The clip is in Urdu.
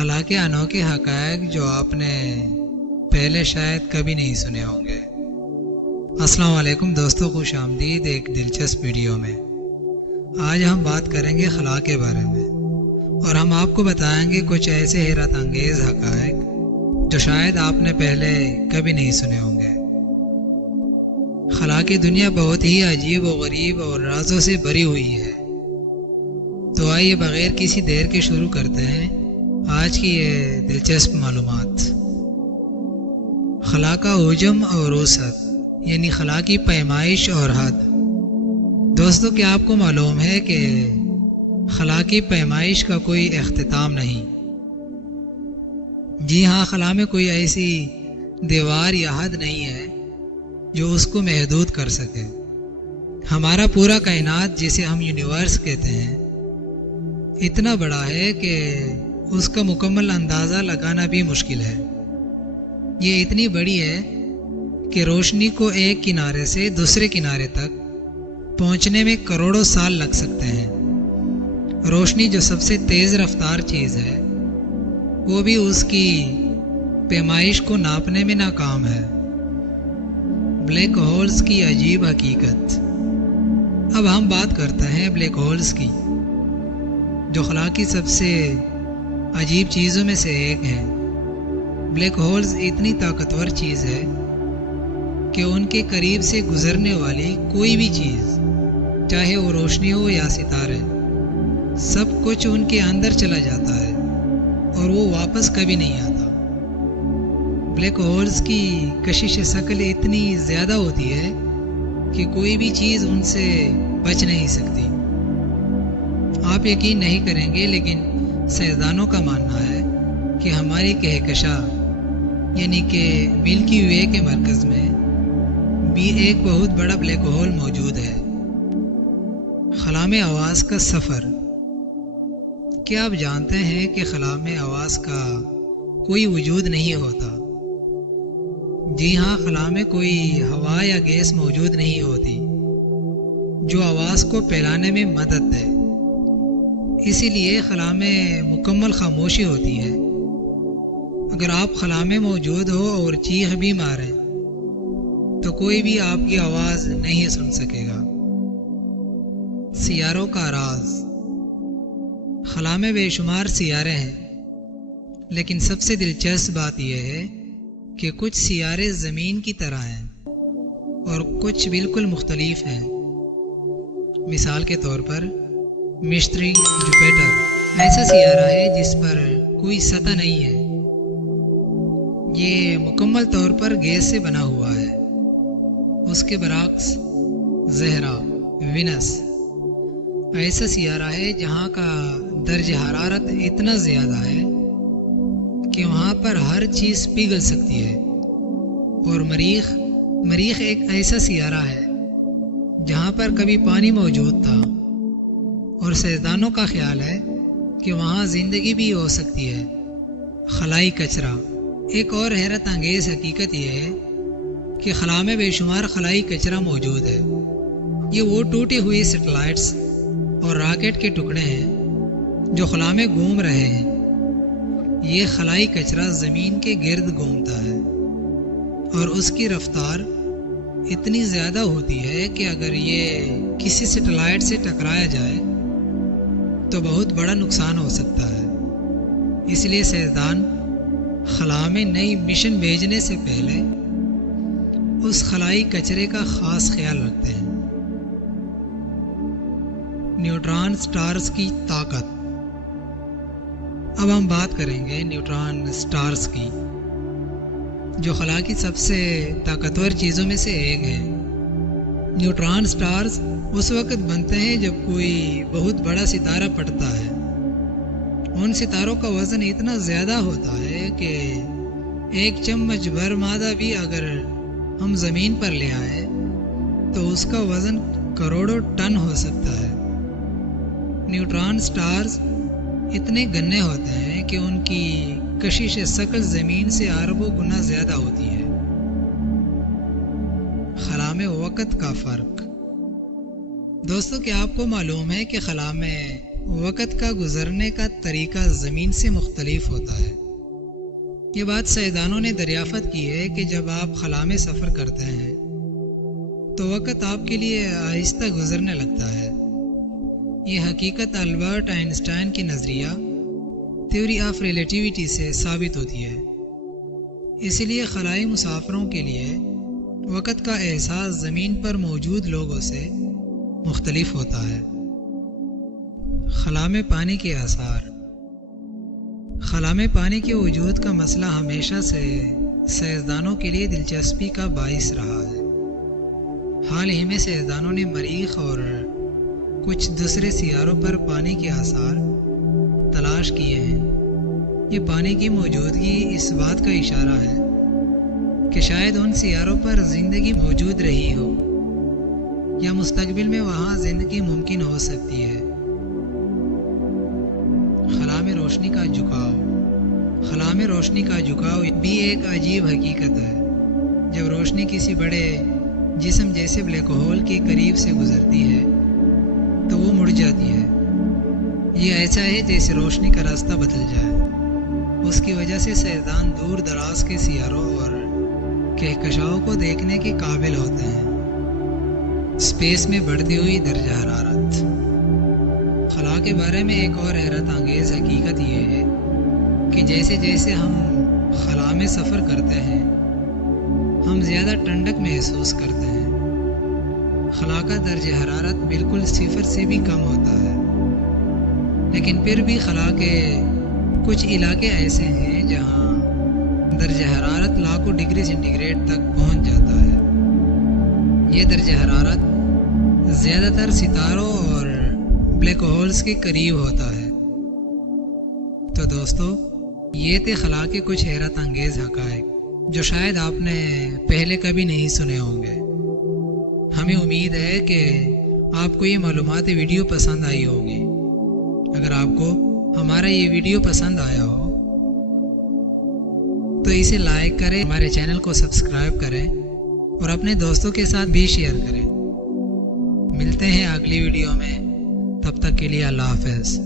خلا کے انوکھے حقائق جو آپ نے پہلے شاید کبھی نہیں سنے ہوں گے۔ السلام علیکم دوستو، خوش آمدید ایک دلچسپ ویڈیو میں۔ آج ہم بات کریں گے خلا کے بارے میں، اور ہم آپ کو بتائیں گے کچھ ایسے حیرت انگیز حقائق جو شاید آپ نے پہلے کبھی نہیں سنے ہوں گے۔ خلا کی دنیا بہت ہی عجیب و غریب اور رازوں سے بھری ہوئی ہے۔ تو آئیے بغیر کسی دیر کے شروع کرتے ہیں آج کی یہ دلچسپ معلومات۔ خلا کا حجم اور وسعت، یعنی خلا کی پیمائش اور حد۔ دوستو، کیا آپ کو معلوم ہے کہ خلا کی پیمائش کا کوئی اختتام نہیں؟ جی ہاں، خلا میں کوئی ایسی دیوار یا حد نہیں ہے جو اس کو محدود کر سکے۔ ہمارا پورا کائنات، جسے ہم یونیورس کہتے ہیں، اتنا بڑا ہے کہ اس کا مکمل اندازہ لگانا بھی مشکل ہے۔ یہ اتنی بڑی ہے کہ روشنی کو ایک کنارے سے دوسرے کنارے تک پہنچنے میں کروڑوں سال لگ سکتے ہیں۔ روشنی جو سب سے تیز رفتار چیز ہے، وہ بھی اس کی پیمائش کو ناپنے میں ناکام ہے۔ بلیک ہولز کی عجیب حقیقت۔ اب ہم بات کرتے ہیں بلیک ہولز کی، جو خلا کی سب سے عجیب چیزوں میں سے ایک ہے۔ بلیک ہولز اتنی طاقتور چیز ہے کہ ان کے قریب سے گزرنے والی کوئی بھی چیز، چاہے وہ روشنی ہو یا ستارے، سب کچھ ان کے اندر چلا جاتا ہے اور وہ واپس کبھی نہیں آتا۔ بلیک ہولز کی کشش شکل اتنی زیادہ ہوتی ہے کہ کوئی بھی چیز ان سے بچ نہیں سکتی۔ آپ یقین نہیں کریں گے، لیکن سائنسدانوں کا ماننا ہے کہ ہماری کہکشاں، یعنی کہ ملکی وے کے مرکز میں بھی ایک بہت بڑا بلیک ہول موجود ہے۔ خلا میں آواز کا سفر۔ کیا آپ جانتے ہیں کہ خلا میں آواز کا کوئی وجود نہیں ہوتا؟ جی ہاں، خلا میں کوئی ہوا یا گیس موجود نہیں ہوتی جو آواز کو پھیلانے میں مدد دے۔ اسی لیے خلا میں مکمل خاموشی ہوتی ہے۔ اگر آپ خلا میں موجود ہو اور چیخ بھی ماریں تو کوئی بھی آپ کی آواز نہیں سن سکے گا۔ سیاروں کا راز۔ خلا میں بے شمار سیارے ہیں، لیکن سب سے دلچسپ بات یہ ہے کہ کچھ سیارے زمین کی طرح ہیں اور کچھ بالکل مختلف ہیں۔ مثال کے طور پر مشتری جوپیٹر ایسا سیارہ ہے جس پر کوئی سطح نہیں ہے۔ یہ مکمل طور پر گیس سے بنا ہوا ہے۔ اس کے برعکس زہرہ وینس ایسا سیارہ ہے جہاں کا درجہ حرارت اتنا زیادہ ہے کہ وہاں پر ہر چیز پگھل سکتی ہے۔ اور مریخ ایک ایسا سیارہ ہے جہاں پر کبھی پانی موجود تھا، اور سائنسدانوں کا خیال ہے کہ وہاں زندگی بھی ہو سکتی ہے۔ خلائی کچرا۔ ایک اور حیرت انگیز حقیقت یہ ہے کہ خلا میں بے شمار خلائی کچرا موجود ہے۔ یہ وہ ٹوٹی ہوئی سیٹلائٹس اور راکٹ کے ٹکڑے ہیں جو خلا میں گھوم رہے ہیں۔ یہ خلائی کچرا زمین کے گرد گھومتا ہے اور اس کی رفتار اتنی زیادہ ہوتی ہے کہ اگر یہ کسی سیٹلائٹ سے ٹکرایا جائے تو بہت بڑا نقصان ہو سکتا ہے۔ اس لیے سائنسدان خلا میں نئی مشن بھیجنے سے پہلے اس خلائی کچرے کا خاص خیال رکھتے ہیں۔ نیوٹران سٹارز کی طاقت۔ اب ہم بات کریں گے نیوٹران سٹارز کی، جو خلا کی سب سے طاقتور چیزوں میں سے ایک ہے۔ نیوٹران سٹارز اس وقت بنتے ہیں جب کوئی بہت بڑا ستارہ پھٹتا ہے۔ ان ستاروں کا وزن اتنا زیادہ ہوتا ہے کہ ایک چمچ بھر مادہ بھی اگر ہم زمین پر لے آئیں تو اس کا وزن کروڑوں ٹن ہو سکتا ہے۔ نیوٹران سٹارز اتنے گنے ہوتے ہیں کہ ان کی کشش شکل زمین سے اربوں گنا زیادہ ہوتی ہے۔ خلا میں وقت کا فرق۔ دوستو، کیا آپ کو معلوم ہے کہ خلا میں وقت کا گزرنے کا طریقہ زمین سے مختلف ہوتا ہے۔ یہ بات سائنسدانوں نے دریافت کی ہے کہ جب آپ خلا میں سفر کرتے ہیں تو وقت آپ کے لیے آہستہ گزرنے لگتا ہے۔ یہ حقیقت البرٹ آئنسٹائن کی نظریہ تھیوری آف ریلیٹیوٹی سے ثابت ہوتی ہے۔ اسی لیے خلائی مسافروں کے لیے وقت کا احساس زمین پر موجود لوگوں سے مختلف ہوتا ہے۔ خلا میں پانی کے آثار۔ خلا میں پانی کے وجود کا مسئلہ ہمیشہ سے سائنسدانوں کے لیے دلچسپی کا باعث رہا ہے۔ حال ہی میں سائنسدانوں نے مریخ اور کچھ دوسرے سیاروں پر پانی کے آثار تلاش کیے ہیں۔ یہ پانی کی موجودگی اس بات کا اشارہ ہے کہ شاید ان سیاروں پر زندگی موجود رہی ہو یا مستقبل میں وہاں زندگی ممکن ہو سکتی ہے۔ خلا میں روشنی کا جھکاؤ۔ خلا میں روشنی کا جھکاؤ بھی ایک عجیب حقیقت ہے۔ جب روشنی کسی بڑے جسم جیسے بلیک ہول کے قریب سے گزرتی ہے تو وہ مڑ جاتی ہے۔ یہ ایسا ہے جیسے روشنی کا راستہ بدل جائے۔ اس کی وجہ سے سائنسدان دور دراز کے سیاروں اور کہکشاؤں کو دیکھنے کے قابل ہوتے ہیں۔ اسپیس میں بڑھتی ہوئی درجہ حرارت۔ خلا کے بارے میں ایک اور حیرت انگیز حقیقت یہ ہے کہ جیسے جیسے ہم خلا میں سفر کرتے ہیں ہم زیادہ ٹھنڈک محسوس کرتے ہیں۔ خلا کا درجہ حرارت بالکل صفر سے بھی کم ہوتا ہے، لیکن پھر بھی خلا کے کچھ علاقے ایسے ہیں جہاں درجہ حرارت لاکھوں ڈگری سینٹی گریڈ تک پہنچ جاتا ہے۔ یہ درجہ حرارت زیادہ تر ستاروں اور بلیک ہولز کے قریب ہوتا ہے۔ تو دوستو، یہ تھے خلا کے کچھ حیرت انگیز حقائق جو شاید آپ نے پہلے کبھی نہیں سنے ہوں گے۔ ہمیں امید ہے کہ آپ کو یہ معلوماتی ویڈیو پسند آئی ہوگی۔ اگر آپ کو ہمارا یہ ویڈیو پسند آیا ہو تو اسے لائک کریں، ہمارے چینل کو سبسکرائب کریں اور اپنے دوستوں کے ساتھ بھی شیئر کریں۔ ملتے ہیں اگلی ویڈیو میں، تب تک کے لیے اللہ حافظ۔